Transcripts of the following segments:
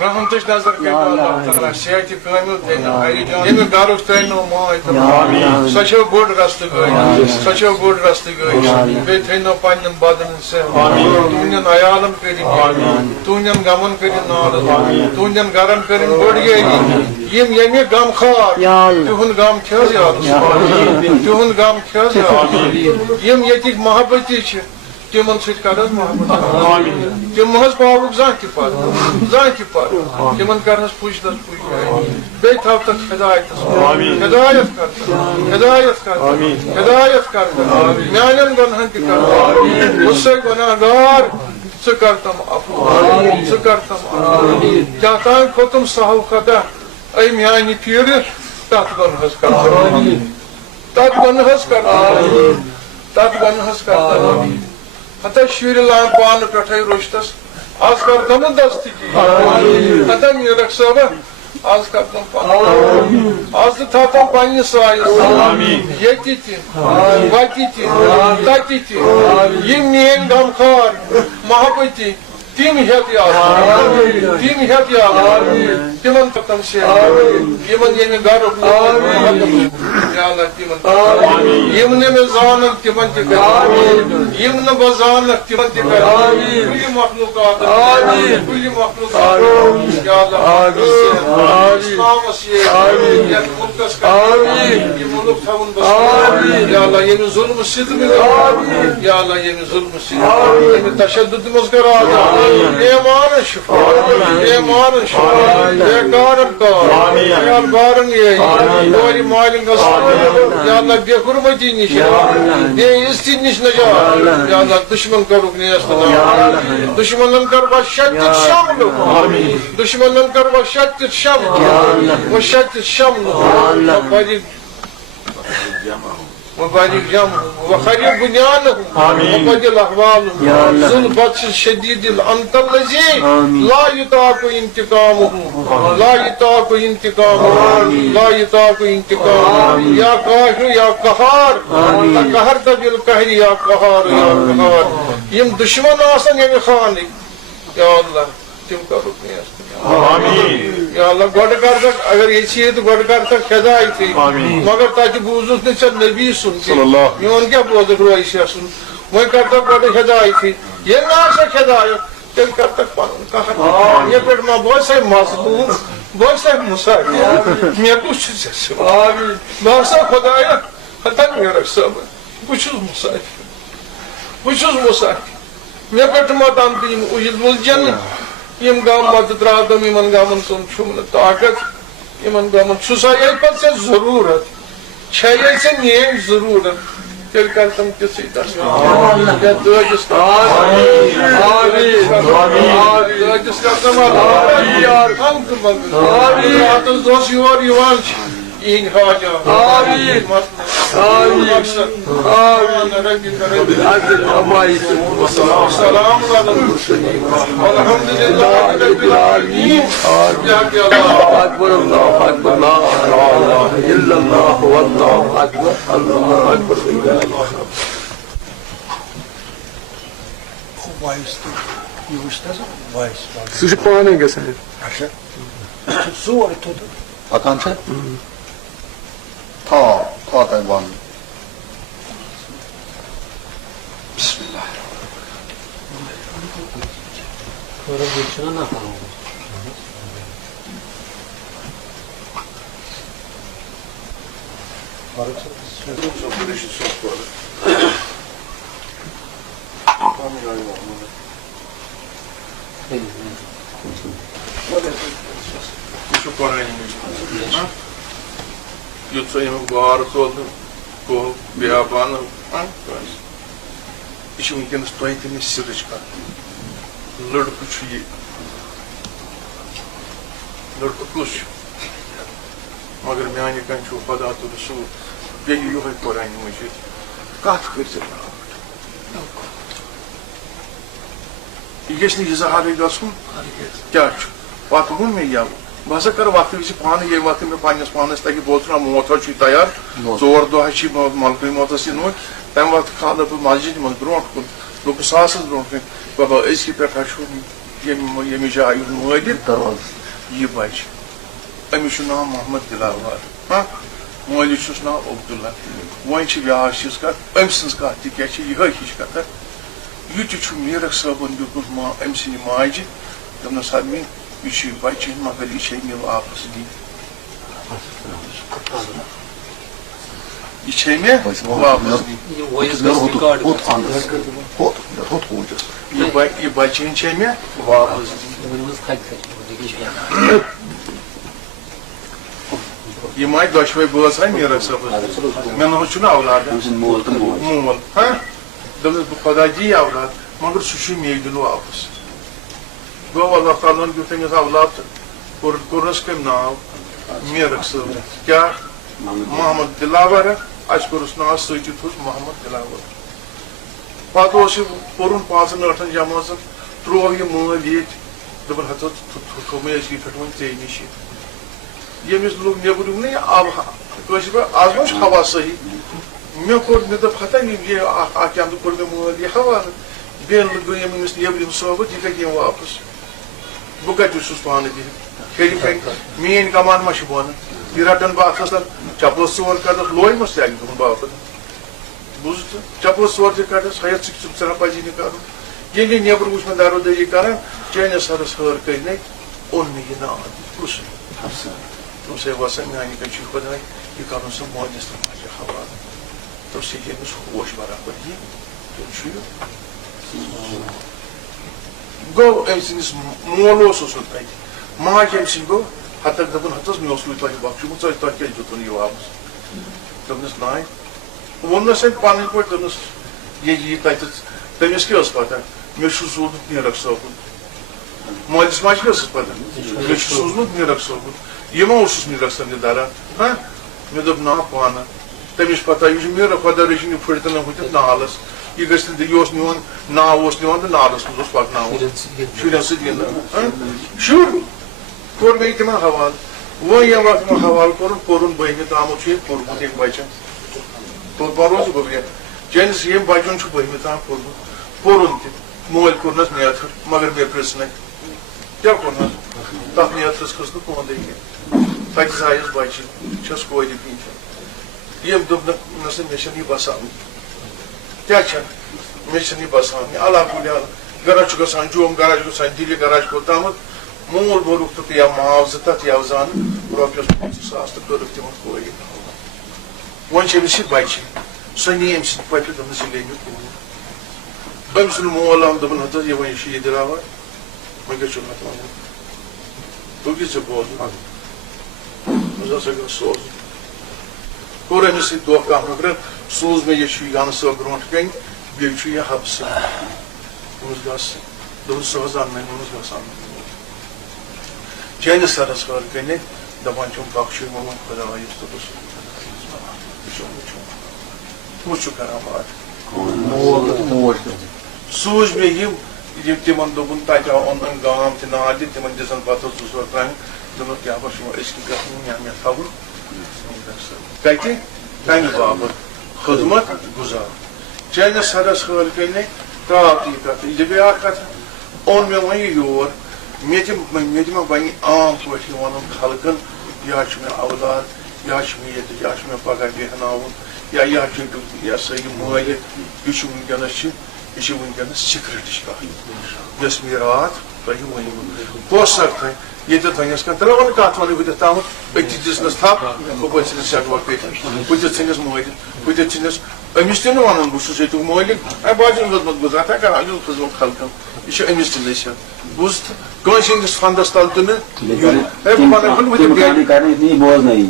Rahmetli nazar kıydı Allah Teala. Siyahti kıyamı deyne ayrıca. Yemi garuk deyne o muayet. Saçı bord rastı göğü. Saçı bord rastı göğü. Ve deyne o pannem badının se. Tunyan ayalım kıydı. Tunyan gamın kıydı nağlı. Tunyan garam kıydı bord geyi. Yemi gam khar. Tuhun gam kâz yâlı. Tuhun gam kâz yâlı. Yem yetik muhabbeti için. Timan süt karız muhabbet. Tim muhaz pavuk zanki par. Zanki par. Timan karız pujdas pujay. Beyt hafta hidayet. Hidayet kar. Hidayet kar. Hidayet kar. Meanem gonhanti kar. Musse gunagar çıkartam afu. Çıkartam afu. Jatan kotum sahukada. Ay meani piri tat gonhas kar. Tat gonhas kar. Tat gonhas kar. Hatta şiiri lan puanı pötey roştas. Az kartamın dastiki. Hatta mirak sabah. Az kartam puanı. Azı tatam panyi sayısı. Yetitin. Vatitin. Tatitin. Yemniyen gamkar. Muhabbeti. Tim hep ya. Tim hep ya. Timan tatam şey. Yemen yeni garip. Ya Allah timan. Yemne mezanın timan tikar. Yemne bazanın timan tikar. Kulli mahlukat. Kulli mahlukat. Ya Allah. İslam asiye. Ya muktas kar. Yemuluk tavun basın. Ya Allah yemin zulmü sidmi. Ya Allah yemin zulmü sidmi. Yemin taşeddüdümüz karada. Emanın şifa, emanın şifa, bekarım kal, yal barın ye, doğru malın kasır, ya Allah bir hürmetin nişine, ne istin nişine ya Allah düşman karuk ne yastına, düşmanın kar başşattit şamlı, düşmanın kar başşattit şamlı, başşattit şamlı, وبارك جمعهم وخير بنيانهم وبدل أحوالهم ذو البطش الشديد أنت الذي لا يطاق انتقامه لا يطاق انتقامه لا يطاق انتقامه يا قاهر يا قهار قهرت بالقهر يا قهار يا قهار يم دشمن آسان يم خانق يا الله تم کا رکن ہے آمین یا اللہ گوڑ کرتا اگر یہ چیئے تو گوڑ کرتا خدای تھی مگر تاکہ بوزنس نے چل نبی سن کے میون کیا بوزک رو ایسا سن وہ کرتا گوڑ خدای تھی یہ نہ سے خدای تل کرتا پانون کہا یہ پر میں بہت سے مظلوم بہت سے مسائل میں کچھ سے سوا بہت سے خدای حتن میرا سب کچھ مسائل میں پر مدام دین اجل ملجن یم گام مدد رادم یمن گامن سن چھمن طاقت یمن گامن چھسا یہ پت سے ضرورت چھے سے نیم ضرورت تیل کرتم کسی دست یا دوجس دوجس کرتم انت مگل راتن دوس یور یوان این حاجہ آمین مقصد آمین ربی رب العزت عمائیت والسلام علی المرسلین والحمدللہ رب العالمین یا کہ اللہ اکبر اللہ اکبر لا الہ الا اللہ واللہ اکبر اللہ اکبر Sıcak bana ne gelsin? Su var tutu. Akança? Ta Tayvan. Bismillah. Sonra geçine ne yapalım? Şu parayı yutsa yemek bağırık oldu, bu biyabanı, işin ülkeniz tuvaletini sırrı çıkar. Lırkı çüyü, lırkı kuş. Magar meani kan şu fadatı rusu, beyi yuhay parayı mıcı, kat kırcı İgeçni izahar egasın, gerçi, vakıfın mı ya? Basa kar vakti bizi pahanı ye vakti mi panyas pahanı staki boltuna motor çi tayar, zor doğa çi malkı motor no, tam vakti kaldı bu masjid mi bronk, loku sasız bronk, baba eski per taşu ییٚمہِ جایہِ ہُنٛد مٲلِک Darvaz. یہِ بچہِ أمِس چھُ ناو محمد دلاور مٲلِس چھُس ناو عبداللہ وۄنۍ چھِ بیٛاکھ چیٖز کَتھ أمۍ سٕنٛز کَتھ تہِ کیٛاہ چھِ یِہے ہِش کَتھا یہِ تہِ چھُ میٖرک صٲبن دیُتمُت أمۍ سٕنٛدِ ماجہِ دوٚپنَس ہرمی یہِ چھُ یہِ بچہِ مگر یہِ چھے مےٚ واپس دِنۍ یہِ چھے مےٚ واپس دِنۍ یہِ بچہِ چھے مےٚ واپس دِنۍ یِم آیہِ دۄشوے بٲژ آیہِ میٖرک صٲبس مےٚ نہ حظ چھُنہٕ اولاد مول دوٚپنَس بہٕ خۄدا دی اولاد مگر سُہ چھُ مے دیُن واپس گوٚو اللہ تعالیٰ ہن دیُت أمِس اولاد تہٕ کوٚرنَس کٔمۍ ناو میٖرک صٲب کیٛاہ محمد دلاور اَسہِ کوٚرُس ناو سۭتی تھوٚوُس محمد دلاور پتہٕ اوس یہِ پوٚرُن 5 جمٲژن ترٛوو یہِ مٲلۍ ییٚتہِ دوٚپُن ہتا تھوٚو مےٚ أزکی پٮ۪ٹھ وۄنۍ ژےٚ نِشی ییٚمِس لوٚگ نیٚبر یُن نہ یہِ آب کٲشِر پٲٹھۍ آز ما چھُ ہوا صحیح مےٚ کوٚر مےٚ دوٚپ ہتا یہِ اکھ اَندٕ کوٚر مےٚ مٲلۍ یہِ حوالہٕ بیٚیہِ گٔیِم أمِس نیٚبرِم صٲبت یہِ کَتہِ یِم واپس بہٕ کَتہِ چھُس پانہٕ دِتھ کٔرِو میٛٲنۍ کمان ما چھِ بۄنہٕ یہِ رٹان بہٕ اَتھس چپلس 4 کَڑس لویمَس تہِ اَکہِ دۄہن باپتھ بوٗزتھٕ چپلس 4 تہِ کَڑس ہیٚتھ ژٕ پَزی نہٕ کَرُن ییٚلہِ یہِ نیٚبر وٕچھ مےٚ دارودٲری کران چٲنِس سرس ہٲر کٔرۍ اوٚن مےٚ یہِ ناو کُس دوٚپُس ہے وسا میانہِ کَتہِ چھُ خۄداے یہِ کَرُن سُہ مٲلِس تہٕ ماجہِ حوالہٕ دوٚپُس ییٚلہِ أمِس ہوش برابر یی تیٚلہِ چھُ یہِ گوٚو أمۍ سٕنٛدِس مول اوسُس نہٕ تَتہِ ماجہِ أمۍ سٕنٛدۍ گوٚو ہتک دوٚپُن ہتس مےٚ اوسوُے تۄہہِ بخشومُت تۄہہِ کیٛازِ دیُتوُن یہِ واپس دوٚپنَس نانۍ ووٚننَس أمۍ پنٕنۍ پٲٹھۍ دوٚپنَس ییٚلہِ یہِ تَتہِ تٔمِس کیٛاہ ٲس پتہ مےٚ چھُ سوٗزمُت میٖرک صٲبُن مٲلِس ماجہِ کیٛاہ ٲسٕس پتہ مےٚ چھُ سوٗزمُت میٖرک صٲبُن یہِ ما اوسُس میٖرک صٲبنہِ دَران مےٚ دوٚپ نا پانہٕ تٔمِس پتہ یہِ چھُ میٖرک خۄدا رٔچھِنۍ یہِ پھٕٹۍ تہٕ ہُتِتھ نالس یہِ گژھِ نہٕ یہِ اوس نِوان ناو اوس نِوان تہٕ نالس منٛز اوس پکناوان شُرٮ۪ن سۭتۍ گِنٛدان شُر کوٚر مےٚ تِمن حوالہٕ وۄنۍ ییٚمہِ وقتہٕ مےٚ حوالہٕ کوٚرُن 12مہِ تامُتھ چھُ ییٚتہِ پوٚرمُت أمۍ بچن توٚت روزٕ بہٕ بیٚیہِ چٲنِس ییٚمہِ بچن چھُ 12مہِ تام پوٚرمُت پوٚرُن تہِ مٲلۍ کوٚرنس نیتھر مگر مےٚ پرژھ نہٕ کیٛاہ کوٚرنس تتھ نیتھرس کھٔژ نہٕ پونٛدٕے کینٛہہ تتہِ زایس بچہِ چھس کورِ پیٖنچن یٔمۍ دوٚپ نہٕ نسا مےٚ چھنہٕ یہِ بسان کیٛاہ چھنہٕ مےٚ چھنہٕ یہِ بسان اللہ کُلہِ گرا چھُ گژھان جوم گرا چھُ گژھان دِلہِ گرا چھُ کوٚتامَتھ مول بوٚرُکھ تہٕ یا معاوضہٕ تتھ یوزان رۄپیس 50,000 تہٕ کٔرٕکھ تِمن کورِ وۄنۍ چھِ أمِس یہِ بچہِ سۄ نی أمۍ سٕنٛدِ پٔپہِ دوٚپنس یہِ گٔے مےٚ کوٗر أمۍ سُنٛد مول آو دوٚپُن ہتا یہِ وۄنۍ چھُ یہِ دِلاور وۄنۍ کیٛاہ چھُکھ اتھ وَنان دوٚپ یہِ ژٕ بوز ہسا گوٚو سوزُن کوٚر أمِس سۭتۍ دھوکہٕ مگر سوٗز مےٚ یہِ چھُ یانہٕ صٲب برونٛٹھ کَنہِ بیٚیہِ چھُ یہِ حبسہٕ دوٚپُس گژھ دوٚپُس سُہ حظ اَنناے دوٚپُس گژھ اَنُن چٲنِس سرس ہٲر کَنہِ دپان چھُم بخشوٗ وۄنۍ خۄدایَس دوٚپُس ہُہ چھُ کران بات سوٗز مےٚ یِم تِمن دوٚپُن تتہِ آو اوٚنُن گام تہِ ناد دِتھ تِمن دِژن پتہٕ 2 ژور ترامہِ دوٚپُن کیٛاہ بہٕ چھُ أزکہِ گژھُن یا مےٚ تھاوُن کتہِ کمہِ باپتھ خدمت گُزار چٲنِس سرس ہٲر کَنہِ تراو تہٕ یہِ کتھ یہِ بیٛاکھ کتھ اوٚن مےٚ وۄنۍ یہِ یور مےٚ تہِ ما بنہِ عام پٲٹھۍ یہِ وَنُن خلقن یا چھُ مےٚ اولاد یا چھُ مےٚ ییٚتہِ یا چھُ مےٚ پگاہ بیٚہناوُن یا چھُ یہِ ہسا یہِ مٲلِک یہِ چھُ وٕنکیٚنس سِکرِٹٕچ کتھ یۄس مےٚ راتھ تۄہہِ ؤنِو ہو سکتا ییٚتٮ۪تھ وۄنۍ کانٛہہ ترٛٲو نہٕ کتھ وَنٕنۍ ہُتٮ۪تھ تامَتھ أتی دِژنَس تھپھ ہُپٲرۍ ژھٕنِس سٮ۪ٹوَر کٔرِتھ ہُتٮ۪تھ ژھٕنِس مٲلِک ہُتٮ۪تھ ژھٕنِس أمِس تہِ نہٕ وَنُن بہٕ چھُس ییٚتیُک مٲلِک بہٕ چھُس روٗدمُت گُزار کران خدمت خلقن یہِ چھُ أمِس تہِ نصیحت بوٗزتھٕ کٲنٛسہِ ہٕنٛدِس فنٛدس تل تہِ نہٕ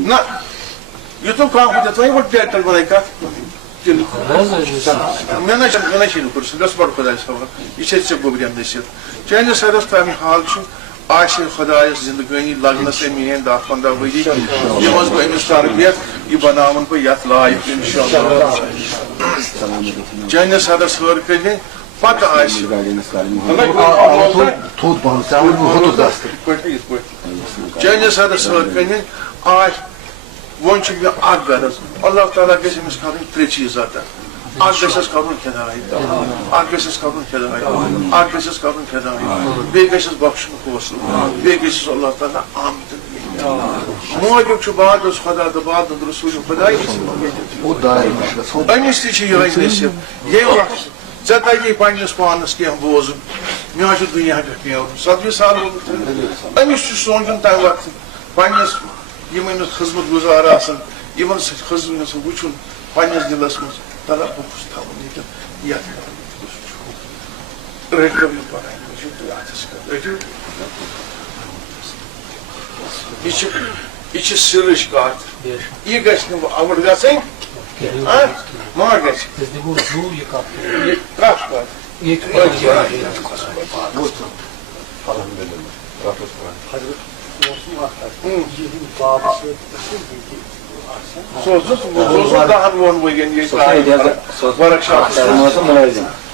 نہ یوٗتاہ کانٛہہ ہُتٮ۪تھ وۄنۍ گۄڈٕ ٹیٹل بنٲے کتھ مےٚ نہ چھُنہٕ کوٚر سُہ گژھ بڑٕ خۄدایَس حوالہٕ یہِ چھِ ژےٚ گوٚبرٮ۪ن نصیحت چٲنِس سرس تامہِ حال چھُ آسہِ خۄدایَس زندگٲنی لگنس میٲنۍ 10-15 ؤری یِم حظ بہٕ أمِس تربیت یہِ بناوَن بہٕ یتھ لایق انشاء اللہ چٲنِس سرس ہٲر کٔرِتھ پتہٕ آسہِ چٲنِس سرس ہٲر کٔرِتھ آسہِ وۄنۍ چھُ مےٚ اکھ غرض اللہ تعالیٰ گژھِ أمِس کَرٕنۍ 3 چیٖز عطا Arkadaşız kabul kenarı. Arkadaşız kabul kenarı. Arkadaşız kabul kenarı. Beygesiz bakışlık olsun. Beygesiz Allah'tan amin. Muhakkak şu bağırdığı kadar da bağırdığı Resulü kadar iyisin. O dairmiş. Ben istiyorum yayınlayışım. Yeyvallah. Zaten ki payınız puanınız ki bozun. Miyacı dünya gökmüyorum. Sadece sağlık olur. Ben istiyorum son gün tay vakti. Payınız yemeğiniz hizmet güzarı asın. Yemeğiniz hizmetiniz için payınız dilasınız. Dala fokus tamam neydi? Yatıyor. Reklam yaparım. İçi sırış kart. İyi geçtin bu avurgasın. Ha? Mağar geç. Bizde bu zul yıkattı. Kaç kart. İlk Sözün daha one way geliyor. Varak şarkı.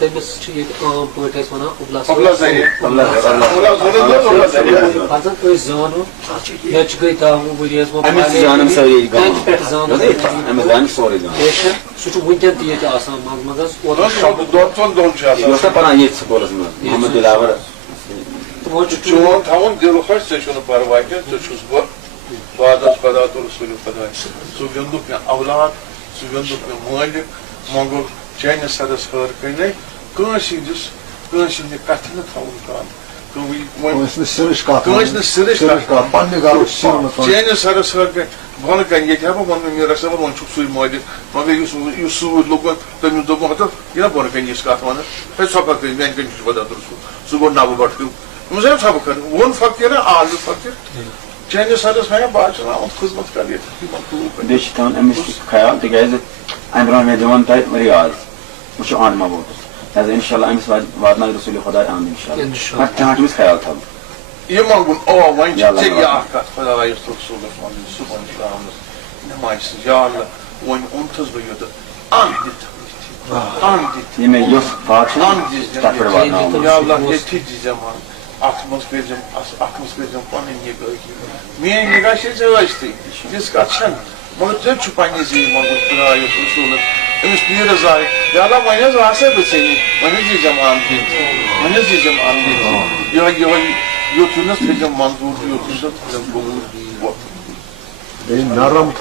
temiz şu yedi am poetes bana ublasa Hazan öz zanu ya çıkay tavu bu diyes mo Emin zanım söyleyeyim. zanu Emin zanım sorayım. Eşe suçu bunken diye ki asan mazmazas o da Don donca. Yoksa bana yet sporuz mu? Muhammed Dilaver. o çocuk Çoğun tavun dilu hoşsa şunu parvayken çocuğuz bu. Bağdat kadar Resulü kadar. Sugunduk ya avlat, sugunduk ya muhalif, mongol çayna sadas harikayla. Kınaşıncız, kınaşıncı katını tavun kan. Kılıçlı sırış kalkan. Kılıçlı sırış kalkan. Panne garoş sinema sonra. Çayna sadas harikay. Bana kan yeter ama bana mirasa var, onun çok suyu muhalif. Bana Yusuf lokan, tabii dobu hatta yine bana kan yes katmanı. Ben sokaktayım, ben genç kadar Resul. Sugon nabu başlıyor. Mesela sabıkar, on fakire ağırlı fakir. Çayna sadas maya bağışına, on hizmet kalıyor. Deş kan emistik kaya tigayz Emran Medvan tay riyaz. Muş anma bu. Yani inşallah emis vadna Resulü Huda amin inşallah. İnşallah. Hatta hatimiz kaya tabii. Yaman gün ovamayın Yallah tek Allah. ya ahkat falan ayı tutsulur falan subhanallah. Ne mayısı ya Allah. On tuz buyurdu. Andit. Andit. Yemeği yok Fatih. Andit. Takır var. Ya Allah yetici zaman. Aklımız vereceğim falan niye böyle. Miye ne kaçı çalıştı. Biz kaçan. Mağdur çupanyezi mağdur ayı tutsulur. Emiş bir yere zahir. Ya Allah mayınız varsa bu seni. Mayınız diyeceğim andit. Mayınız diyeceğim andit. Ya yotunuz diyeceğim mandur yotunuz diyeceğim bulur. Benim naram